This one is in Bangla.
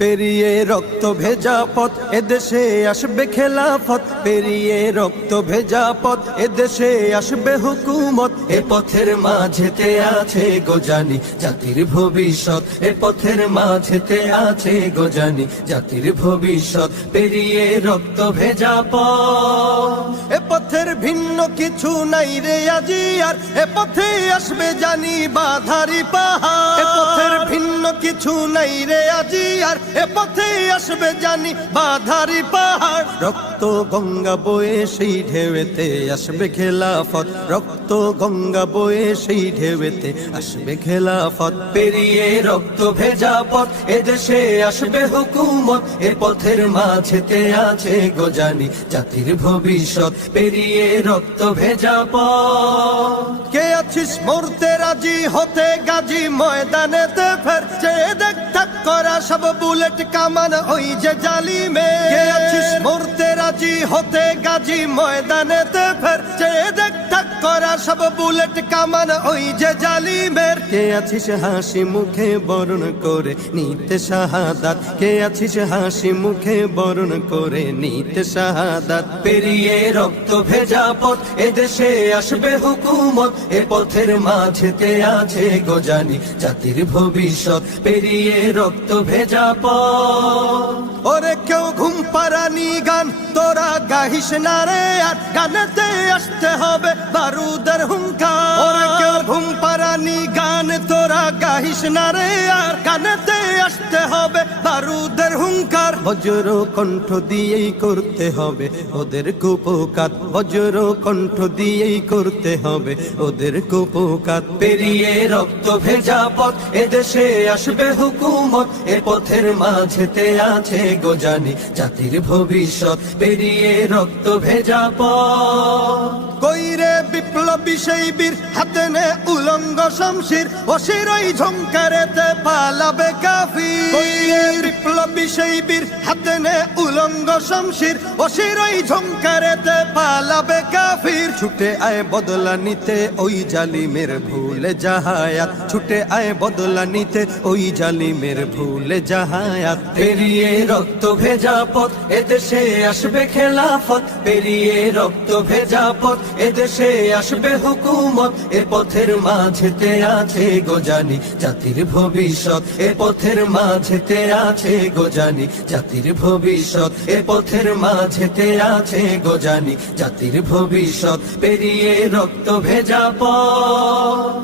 পেরিয়ে রক্ত ভেজা পথ এদেশে আসবে খেলাফত, পেরিয়ে রক্ত ভেজা পথ এদেশে আসবে হুকুমত। এ পথের মাঝেতে আছে গোজানি জাতির ভবিষ্যৎ, এ পথের মাঝেতে আছে গোজানি জাতির ভবিষ্যৎ। পেরিয়ে রক্ত ভেজা পথ, এ পথের ভিন্ন কিছু নাই রে আজি আর, এ পথে আসবে জানি বাধারি পাহাড়। এ পথের ভিন্ন কিছু নাই রে আজি আর, এ পথে আসবে জানি বাধারি পাহাড়। রক্ত গঙ্গা বয়ে সেই ঢেউতে আসবে খেলাফত, রক্ত গঙ্গা বয়ে সেই ঢেউতে আসবে খেলাফত। পেরিয়ে রক্ত ভেজা পথ এদেশে আসবে হুকুমত, এ পথের মাঝেতে আছে গোজানি জাতির ভবিষ্যৎ। পেরিয়ে রক্ত ভেজা পথ, কে আছিস মরতে রাজি হতে গাজী ময়দানেতে ফের, চেয়ে দেখ ঠাক করা সব বুলেট কামান ওই যে জালিমে। কে আছিস মরতে রাজি হতে গাজী ময়দানেতে ফের, চেয়ে দেখ ঠাক করা সব বুলেট কামান ওই যে জালিমের। কে আছিস হাসি মুখে বরণ করে নিতে শাহাদাত, কে আছিস হাসি মুখে বরণ করে নিতে শাহাদাত। পেরিয়ে রক্ত ভেজা পথ এদেশে আসবে হুকুমত, এ পথের মাঝেতে আছে গোজানি জাতির ভবিষ্যৎ। পেরিয়ে রক্ত ভেজা পথ, ওরে কেউ ঘুম পাড়ানি গান তোরা গাহিস না রে আর, গানেতে আসতে হবে বারুদের হুঙ্কার। ওরে কেউ ঘুম পাড়ানি গান তোরা গাহিস না রে আর, গানেতে আসতে হবে বারুদের হুঙ্কার। বজ্র কণ্ঠ দিয়েই করতে হবে ওদের কুপকাত, বজ্র কণ্ঠ দিয়েই করতে হবে ওদের কুপকাত। পেরিয়ে রক্ত ভেজা পথ এদেশে আসবে হুকুমত, এ পথের মাঝেতে আছে গোজানি জাতির ভবিষ্যৎ। পেরিয়ে রক্ত ভেজা পথ, কইরে বিপ্লবী সেই বীর হাতে নে উলঙ্গ শমশির, অশিরই ঝংকারেতে পালাবে কাফির। কইরে বিপ্লবী সেই বীর হাতে নে উলঙ্গ শমশির, অশিরই ঝংকারেতে পালাবে কাফির। ছুটে আয় বদলা নিতে ওই জালিমের ভুলে জাহায়াত, ছুটে আয় বদলা নিতে ওই জালিমের ভুলে জাহায়াত। পেরিয়ে রক্ত ভেজা পথ এদেশে আসবে খেলাফত, পেরিয়ে রক্ত ভেজা পথ এদেশে আসবে হুকুমত, এ পথের মাঝেতে আছে গোজানি জাতির ভবিষ্যৎ। এ পথের মাঝেতে আছে গোজানি জাতির ভবিষ্যৎ, এ পথের মাঝেতে আছে গোজানি জাতির ভবিষ্যৎ। পেরিয়ে রক্ত ভেজা পথ।